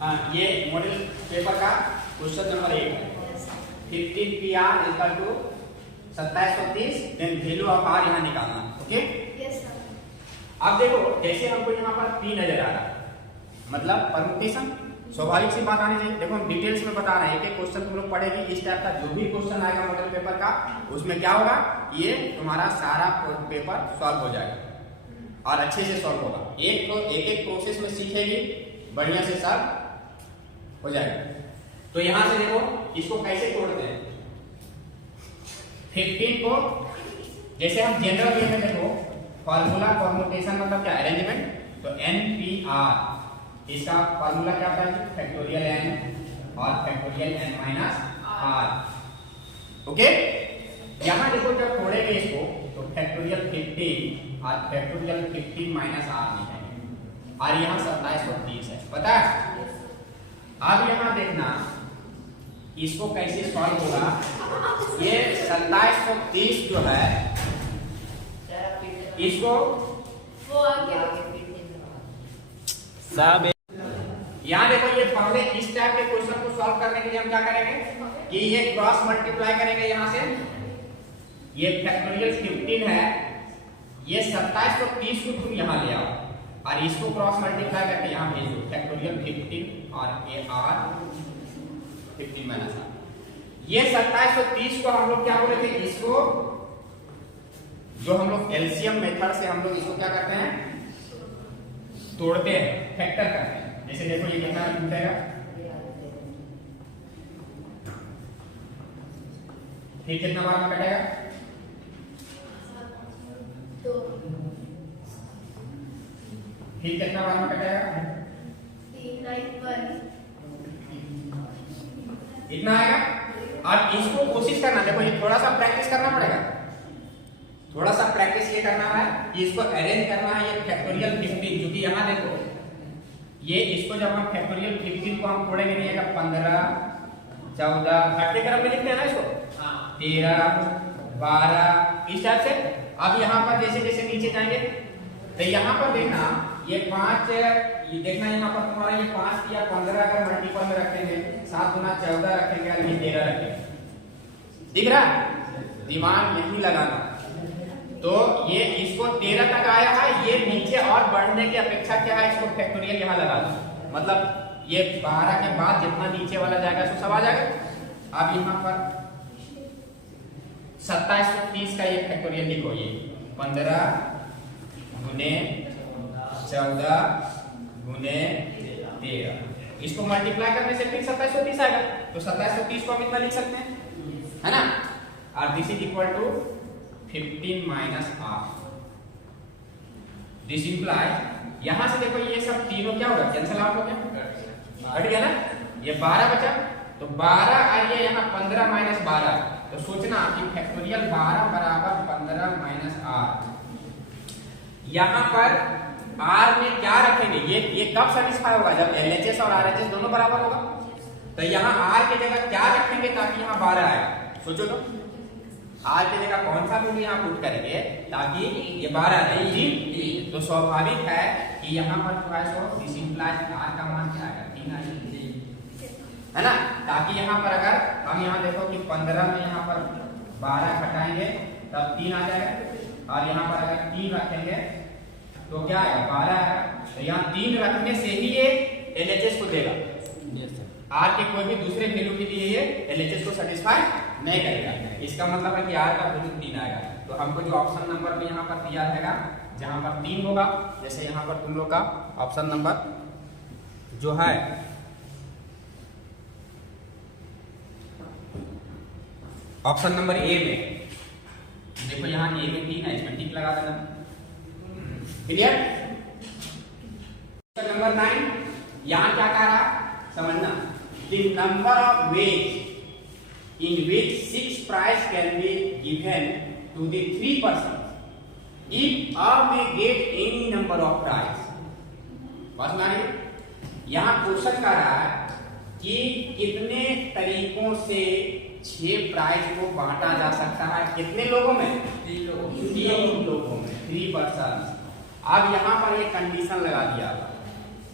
ये model paper का question number 1 है। 15 PR equal to 2730 then value of R यहाँ निकालना। Okay yes sir. अब देखो जैसे हमको यहाँ पर P नजर आ रहा है, मतलब परमुटेशन स्वाभाविक सी बात आनी चाहिए। देखो हम डिटेल्स में बता रहे हैं, एक क्वेश्चन तुम लोग पढ़ेगी, इस टाइप का जो भी क्वेश्चन आएगा मॉडल पेपर का, उसमें क्या होगा, ये तुम्हारा सारा पेपर सॉल्व हो जाएगा और अच्छे से सॉल्व होगा। एक प्रोसेस में सीखेगी, बढ़िया से सॉल्व हो जाएगा। तो यहां से देखो इसको कैसे तोड़ते हैं। 15 को जैसे हम जनरल वे में देखो फॉर्मूला परमुटेशन मतलब क्या, अरेंजमेंट, तो NPR इसका फॉर्मूला क्या होता है, फैक्टोरियल n और factorial n minus r। Okay यहां देखो जब तोड़ेंगे इसको तो फैक्टोरियल 15 और फैक्टोरियल 15 माइनस r लिखेंगे और यहां 2730 है, पता है। अब यहां देखना इसको कैसे सॉल्व होगा। ये 2730 जो है इसको सब यहाँ देखो, ये पहले इस टाइप के क्वेश्चन को सॉल्व करने के लिए हम क्या करेंगे कि ये क्रॉस मल्टीप्लाई करेंगे। यहाँ से ये फैक्टोरियल 15 है, ये 2730 को तुम यहाँ ले आओ और इसको क्रॉस मल्टीप्लाई करके यहाँ भेज दो, फैक्टोरियल 15 और ये r 15 माइनस r। ये 2730 को हम लोग क्या बोले थे, इसको जो हम लोग एलसीएम मेथड से हम लोग इसको क्या करते हैं, तोड़ते हैं, फैक्टर करते हैं। जैसे देखो ये कितना टूटेगा, फिर कितना बार में कटेगा, फिर कितना बार में कटेगा, इतना आएगा। और इसको कोशिश करना, देखो ये थोड़ा सा प्रैक्टिस करना पड़ेगा, थोड़ा सा प्रैक्टिस ये करना है कि इसको अरेंज करना है। ये फैक्टोरियल 15 जो कि यहाँ देखो ये इसको जब हम फैक्टोरियल 15 को हम तोड़ेंगे नहीं आएगा, 15 14 घटते क्रम में लिखते हैं ना इसको, 13 12 इस टाइप से। अब यहाँ पर जैसे जैसे नीचे जाएंगे तो यहाँ पर देखना ये 5, ये देखना यहाँ पर तुम्हारा ये 5 या 15 अगर मल्टीपल में रखेंगे, 7 गुना 14 रखेंगे और ये 13 रखेंगे, दिख रहा है, दिमाग यही लगाना। तो ये इसको 13 तक आया है, ये नीचे और बढ़ने की अपेक्षा क्या है, इसको फैक्टोरियल यहाँ लगा दो, मतलब ये 12 के बाद जितना नीचे वाला जाएगा उसको सब आ जाएगा। अब यहाँ पर 2730 का ये फैक्टोरियल लिखो, ये 15 गुने 14 गुने 13, इसको मल्टीप्लाई करने से फिर 2730 आएगा। तो 2730 को हम इतना लिख सकते हैं, है ना। और this is equal to 15 minus r। This implies यहां से देखो ये सब तीनों क्या होगा, कैंसिल आउट हो गया, हट गया ना, ये 12 बचा। तो 12 और ये यहाँ 15 माइनस 12, तो सोचना कि फैक्टोरियल 12 बराबर 15 माइनस r। यहाँ पर r में क्या रखेंगे, ये कब सेटिस्फाई होगा, जब LHS और RHS दोनों बराबर होगा। तो यहाँ r की जगह क्या रखेंगे ताकि यहाँ 12 आए, सोचो तो r की जगह कौन सा वैल्यू यहाँ पुट करेंगे ताकि ये 12 रहे जी। तो स्वाभाविक है कि यहाँ पर जो है सो दिस इंप्लाइज r का मान क्या आएगा, 3 आएगा, है ना। ताकि यहाँ पर अगर हम यहाँ देखो कि 15 में यहाँ पर 12 घटाएंगे तब 3 आ जाएगा, और यहाँ पर अगर 3 रखेंगे तो क्या आएगा, 12 आएगा। तो यहाँ 3 रखने से ही ये LHS को देगा, r के कोई भी दूसरे वैल्यू के लिए ये LHS को सेटिस्फाई नहीं करेगा। इसका मतलब है कि r का वैल्यू 3 आएगा। तो हमको जो ऑप्शन नंबर भी यहाँ पर दिया रहेगा जहाँ पर 3 होगा, जैसे यहाँ पर तुम लोग का ऑप्शन नंबर जो है ऑप्शन नंबर ए में देखो, यहाँ ए में 3 है, इसमें टिक लगा देना, क्लियर। नंबर 9 यहाँ क्या कह रहा समझना, the number of ways in which 6 prize can be given to the 3 persons if A may get any number of prize। बस ना, यहाँ क्वेश्चन कर रहा है कि कितने तरीकों से 6 प्राइज को बांटा जा सकता है, कितने लोगों में, 3 लोगों में, 3 पर्सन। अब यहाँ पर एक कंडीशन लगा दिया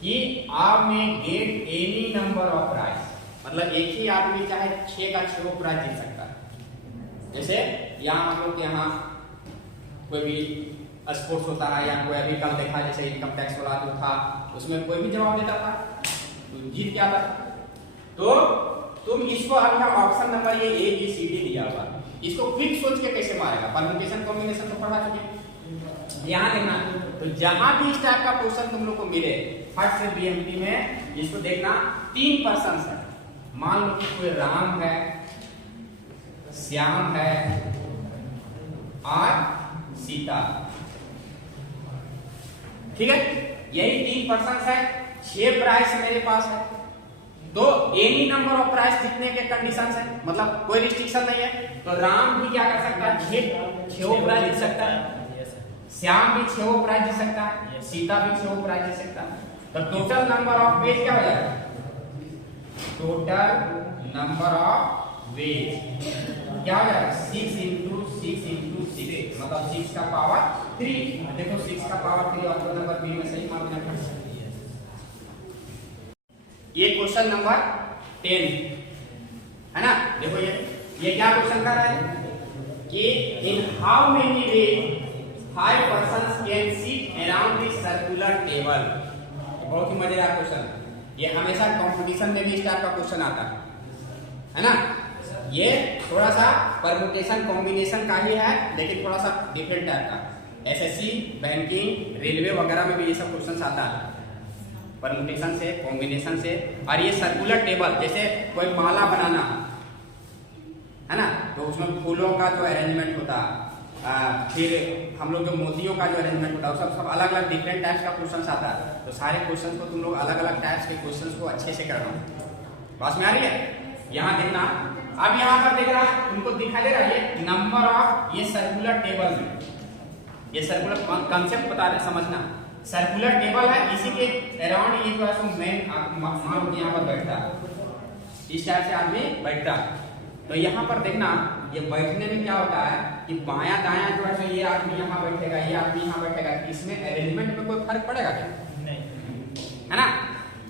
कि कि आप में get any number of prize, मतलब एक ही आदमी चाहे 6 का 6 प्राइज जीत सकता है। जैसे यहाँ हम लोग यहाँ कोई भी स्पोर्ट्स होता है या कोई अभी कल देखा जैसे इनकम टैक्स वाला जो था उसमें कोई भी जवाब देता था तो जीत गया था। तो तुम इसको अब यहाँ ऑप्शन नंबर ये ए बी सी डी दिया हुआ, इसको क्विक सोच के कैसे मारेगा, परम्यूटेशन कॉम्बिनेशन तो पढ़ा चुके। यहाँ देखना, तो जहां भी इस टाइप का क्वेश्चन तुम लोग को मिले फट से बीएमपी में, इसको देखना 3 पर्सन है। मान लो कि कोई राम है, श्याम है और सीता, ठीक है, यही 3 पर्सन है, 6 प्राइस मेरे पास है। तो एनी नंबर ऑफ प्राइस जीतने के कंडीशन है, मतलब कोई रिस्ट्रिक्शन नहीं है। तो राम भी क्या कर सकता है, 6 प्राइस जीत सकता है, श्याम भी 6 प्राइज जीत सकता है, सीता भी 6 प्राइज जीत सकता है। तो टोटल नंबर ऑफ वेज क्या हो जाएगा, टोटल नंबर ऑफ वेज क्या हो जाएगा 6 into 6 into 6, मतलब 6 का पावर 3। देखो 6 का पावर 3 ऑप्शन नंबर बी में सही मार्क देना। ये क्वेश्चन नंबर 10 है ना। देखो ये क्या क्वेश्चन कर रहा है कि in how many ways 5 persons can sit around the circular table। बहुत ही मजेदार क्वेश्चन, ये हमेशा कंपटीशन में भी इस टाइप का क्वेश्चन आता है ना। ये थोड़ा सा परम्यूटेशन कॉम्बिनेशन का ही है, लेकिन थोड़ा सा डिफरेंट टाइप का। एसएससी, बैंकिंग, रेलवे वगैरह में भी ये सब क्वेश्चन आता है, परम्यूटेशन से, कॉम्बिनेशन से। और ये सर्कुलर टेबल, जैसे कोई माला बनाना है ना, तो उसमें फूलों का जो अरेंजमेंट होता है, फिर हम लोग जो मोतियों का जो अरेंजमेंट होता है, सब अलग अलग डिफरेंट टाइप्स का क्वेश्चन आता है। तो सारे क्वेश्चन को तुम लोग अलग अलग टाइप्स के क्वेश्चन को अच्छे से करना। बात में आ रही है? यहाँ देखना, अब यहाँ पर देख रहा तुमको दिखाई दे रहा है ये नंबर ऑफ, ये सर्कुलर टेबल में, ये सर्कुलर कंसेप्ट बता रहे, समझना। सर्कुलर टेबल है, इसी के अराउंड ये जो है मेन मान लो यहाँ पर बैठता है, इस टाइप से आदमी बैठता। तो यहाँ पर देखना, ये बैठने में क्या होता है कि बायां दायां जो है ये आदमी यहाँ बैठेगा, ये आदमी यहाँ बैठेगा, इसमें अरेंजमेंट में कोई फर्क पड़ेगा क्या? नहीं, है ना।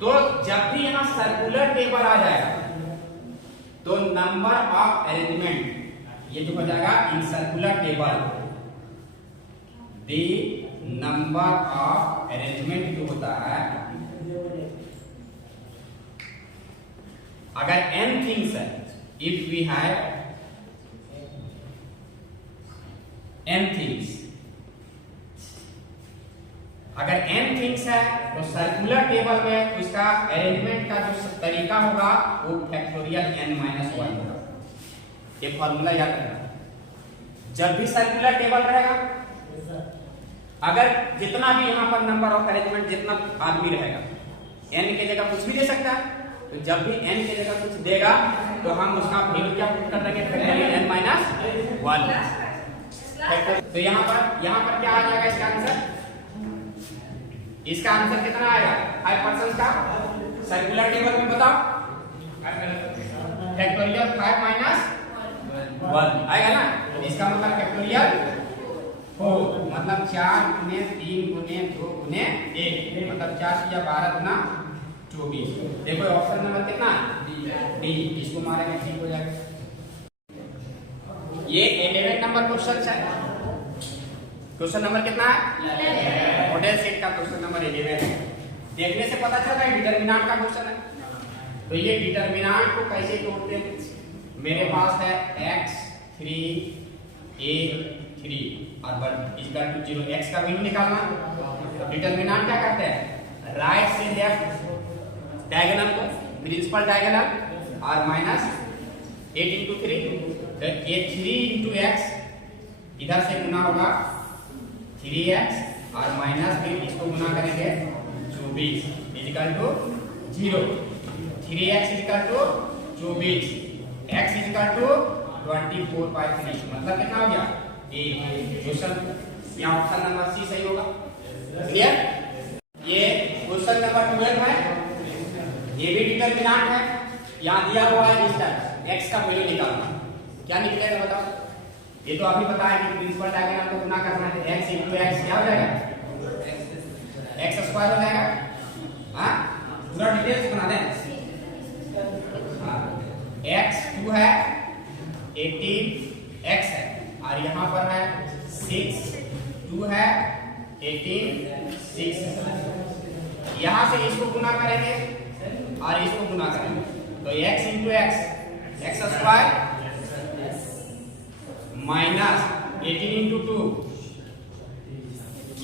तो जब भी यहाँ सर्कुलर टेबल आ जाएगा तो नंबर ऑफ अरेंजमेंट ये जो हो जाएगा in circular table, the number of arrangement जो होता है, अगर n थिंग्स है, if we have n things, अगर n थिंग्स है तो सर्कुलर टेबल में उसका अरेंजमेंट का जो तरीका होगा वो फैक्टोरियल n-1 होगा। ये फॉर्मूला याद रखना। जब भी सर्कुलर टेबल रहेगा, अगर जितना भी यहाँ पर नंबर ऑफ अरेंजमेंट जितना आदमी रहेगा, n की जगह कुछ भी दे सकता है। तो जब भी n की जगह कुछ देगा तो हम उसका वैल्यू क्या पुट कर देंगे, फैक्टोरियल n-1। तो यहाँ पर क्या आ जाएगा इसका आंसर? इसका आंसर कितना आएगा 5 पर्सन का सर्कुलर टेबल में बताओ, फैक्टोरियल 5 - 1 आएगा ना। इसका मतलब फैक्टोरियल 4, मतलब 4 गुने 3 गुने 2 गुने 1, मतलब 4 या 12 गुना 24। देखो ऑप्शन नंबर कितना, डी। इसको मारेंगे ठीक हो जाएगा। ये 11 नंबर क्वेश्चन है। क्वेश्चन नंबर कितना है? मॉडल सेट का क्वेश्चन नंबर 11 है। देखने से पता चल रहा है डिटरमिनेंट का क्वेश्चन है। तो ये डिटरमिनेंट को कैसे तोड़ते हैं? मेरे पास है x3 a3 और 0 x का वैल्यू निकालना। तो डिटरमिनेंट क्या करते हैं, राइट से लेफ्ट डायगोनल को, प्रिंसिपल डायगोनल और -8 into 3, तो ये 3 into x इधर से गुना होगा 3x और माइनस फिर इसको गुना करेंगे 24 equal to 0। 3x equal to 24, x equal to 24/3, मतलब कितना हो गया? क्वेश्चन यहाँ ऑप्शन नंबर सी सही होगा। क्लियर? ये क्वेश्चन नंबर 12 है, ये भी डिटरमिनेंट है। यहाँ दिया हुआ है इस टाइप x का वैल्यू निकालना, क्या निकलेगा बताओ? ये तो अभी पता है कि प्रिंसिपल डायगोनल को गुना करना है, x into x क्या हो जाएगा, x² हो जाएगा। हाँ पूरा डिटेल्स बना दें। x 2 है, 18 x है, और यहाँ पर है 6 2 है, 18 6 है। यहाँ से इसको गुना करेंगे और इसको गुना करेंगे तो x into x square minus 18 into 2,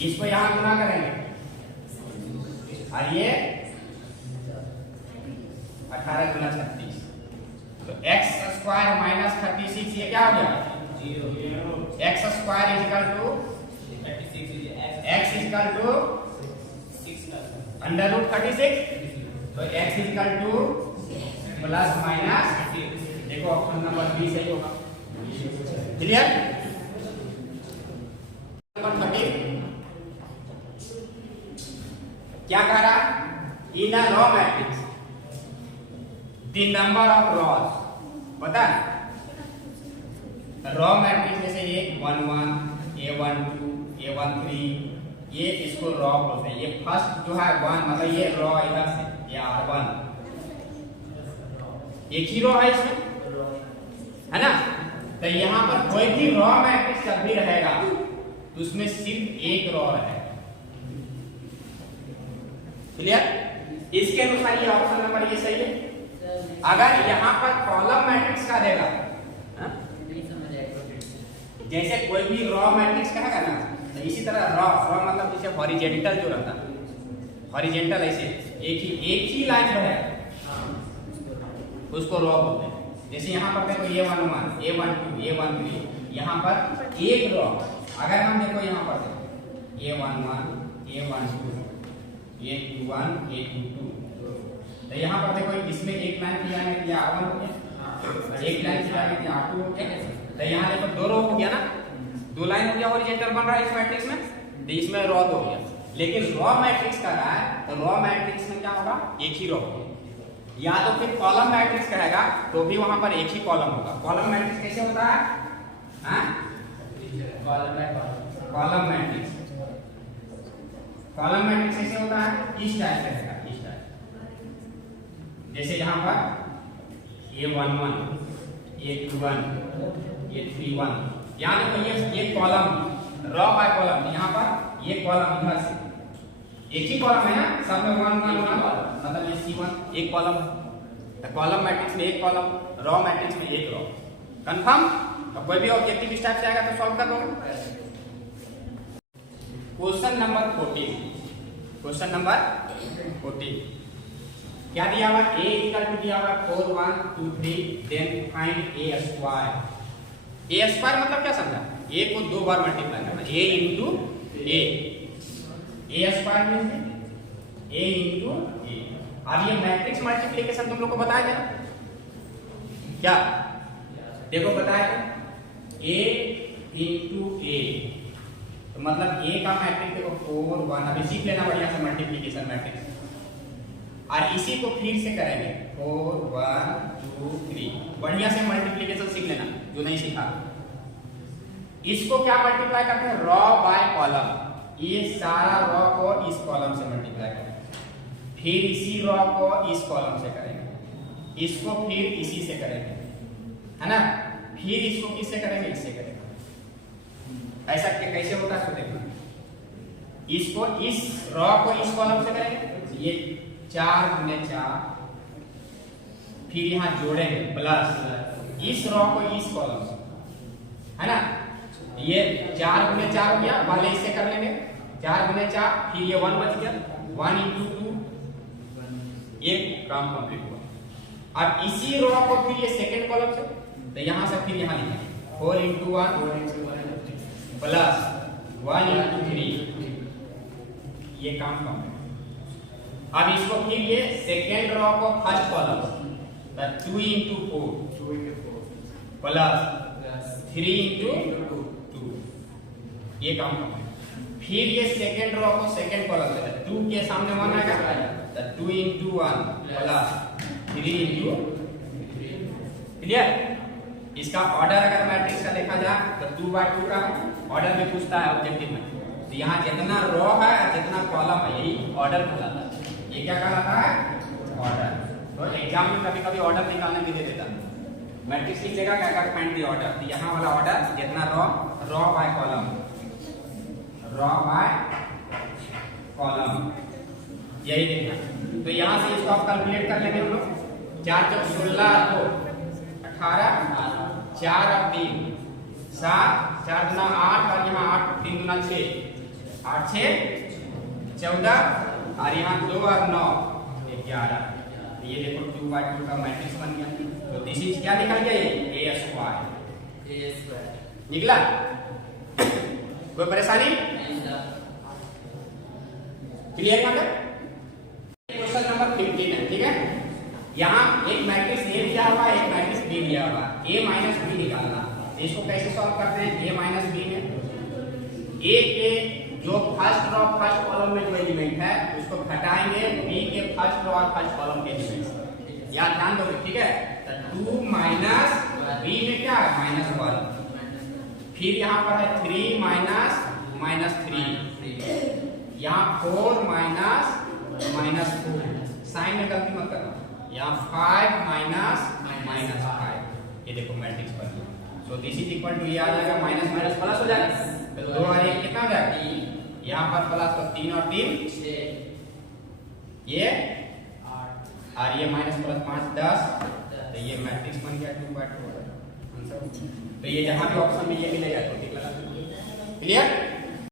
इसको यहाँ गुना करेंगे और ये 18 गुना 36 तो x स्क्वायर माइनस 36 ये क्या हो गया x square is equal to x is equal to under root 36 तो x is equal to plus minus, देखो ऑप्शन नंबर बी सही होगा। क्लियर? नंबर 30 क्या कह रहा? In a row matrix the number of rows, पता है रॉ मैट्रिक्स जैसे ये 1 1 a12 a13 ये इसको रॉ बोलते हैं। ये फर्स्ट जो है 1 मतलब ये रॉ इधर से ये r1 एक ही रॉ है इसमें, है ना? तो यहाँ पर कोई भी रॉ मैट्रिक्स जब भी रहेगा तो उसमें सिर्फ एक रॉ रहेगा। क्लियर? इसके अनुसार ये ऑप्शन नंबर ये सही है। अगर यहाँ पर कॉलम मैट्रिक्स का देगा, जैसे कोई भी रॉ मैट्रिक्स कहेगा ना तो इसी तरह रॉ मतलब जैसे हॉरिजेंटल जो रहता है, हॉरिजेंटल ऐसे एक ही लाइन जो है उसको रॉ बोलते हैं। जैसे यहाँ पर देखो a11 a12 a13 यहाँ पर एक रॉ, अगर हम देखो यहाँ पर देखो a11 a12 a21 a22 तो यहाँ पर देखो इसमें एक लाइन किया है कि r1 हो गया, एक लाइन किया है कि r2 हो गया, तो यहाँ देखो दो रो हो गया ना, दो लाइन हो गया, हॉरिजॉन्टल बन रहा है इस मैट्रिक्स में, तो इसमें रॉ हो गया। लेकिन रॉ मैट्रिक्स का रहा है तो रॉ मैट्रिक्स में क्या होगा एक ही रॉ होगा, या तो फिर कॉलम मैट्रिक्स कहेगा तो भी वहां पर एक ही कॉलम होगा। कॉलम मैट्रिक्स कैसे होता है? कॉलम मैट्रिक्स कैसे होता है? इस टाइप से रहेगा, इस टाइप। जैसे यहाँ पर a11 a21 a31 यहाँ देखो ये कॉलम रॉ बाय कॉलम, यहाँ पर ये कॉलम इधर से एक ही कॉलम है ना, सब में 1 1 1 मतलब ये C1 एक कॉलम, तो कॉलम मैट्रिक्स में एक कॉलम, रॉ मैट्रिक्स में एक रॉ। कंफर्म? तो कोई भी ऑब्जेक्टिव इस टाइप से आएगा तो सॉल्व कर दोगे। क्वेश्चन नंबर 14, क्वेश्चन नंबर 14 क्या दिया हुआ? a इक्वल टू दिया हुआ 4 1 2 3 then find a square. a square मतलब क्या समझा? a को दो बार मल्टीप्लाई करना, a into a square means a into a। अब ये मैट्रिक्स मल्टीप्लिकेशन तुम लोग को बताया गया क्या? देखो बताया a इंटू a तो मतलब a का मैट्रिक्स देखो 4 1, अब सीख लेना बढ़िया से मल्टीप्लिकेशन मैट्रिक्स, और इसी को फिर से करेंगे 4 1 2 3, बढ़िया से मल्टीप्लिकेशन सीख लेना जो नहीं सीखा। इसको क्या मल्टीप्लाई करते हैं? Raw by column. ये सारा रॉ को इस कॉलम से मल्टीप्लाई करेंगे, फिर इसी रॉ को इस कॉलम से करेंगे, इसको फिर इसी से करेंगे, है ना? फिर इसको किससे करेंगे? इससे करेंगे। ऐसा कैसे होता है देखना, इसको इस रॉ को इस कॉलम से करेंगे, ये 4 गुने 4, फिर यहां जोड़ेंगे प्लस इस रॉ को इस कॉलम से, है ना? ये 4 गुने 4 हो गया, पहले इससे कर लेंगे 4 गुने 4, फिर ये 1 बच गया 1 इंटू 2, ये काम कंप्लीट हुआ। अब इसी रो को फिर ये सेकंड कॉलम से, तो यहां से फिर यहां लिखेंगे 4 इंटू 1 प्लस 1 इंटू 3, ये काम कंप्लीट। अब इसको फिर ये सेकंड रो को first column, 2 into 4 plus 3 into 2, ये काम कंप्लीट। फिर ये सेकंड रो को सेकंड कॉलम से, 2 के सामने 1 आएगा, 2 इंटू 1 प्लस 3 इंटू, क्लियर? इसका ऑर्डर अगर मैट्रिक्स का देखा जाए तो 2 बाय 2 का ऑर्डर में पूछता है ऑब्जेक्टिव में, तो यहाँ जितना रो है और जितना कॉलम है यही ऑर्डर कहलाता है। ये क्या कहलाता है? ऑर्डर। तो एग्जाम में कभी कभी ऑर्डर निकालने भी दे देता है। मैट्रिक्स लिख देगा क्या कर फाइंड द ऑर्डर, तो यहाँ वाला ऑर्डर जितना row by column, row by column यही देखना। तो यहाँ से इसको आप कैलकुलेट कर लेंगे हम लोग। 4 चौक 16 तो 18, 4 और 3 7, 4 दूना 8 और यहाँ 8 3 दूना 6, 8 6 14 और यहाँ 2 और 9 11। ये देखो 2 by 2 का मैट्रिक्स बन गया। तो दिस इज क्या निकल गया? ये a स्क्वायर निकला। कोई परेशानी? क्लियर मतलब? क्वेश्चन नंबर 15 है, ठीक है। यहाँ एक मैट्रिक्स A दिया हुआ है, एक मैट्रिक्स B दिया हुआ है, A माइनस B निकालना। इसको कैसे सॉल्व करते हैं? A माइनस B में A के जो फर्स्ट रो फर्स्ट कॉलम में जो एलिमेंट है उसको घटाएंगे B के फर्स्ट रो और फर्स्ट कॉलम के एलिमेंट। याद ध्यान दोगे, ठीक है। तो 2 माइनस B में क्या है? -1। फिर यहाँ पर है 3 माइनस -3, यहाँ 4 माइनस -4, साइन में गलती मत करना। यहाँ 5 माइनस -5। ये देखो मैट्रिक्स बन गया। So this is equal to, ये आ जाएगा माइनस माइनस प्लस हो जाएगा। तो 2 और 1 कितना हो जाएगा? यहाँ पर प्लस, तो 3 और 3 ये 8 और ये माइनस प्लस 5 10। तो ये मैट्रिक्स बन गया 2 by 2 आंसर। तो ये जहां भी ऑप्शन में ये मिलेगा तो ठीक लगा। क्लियर?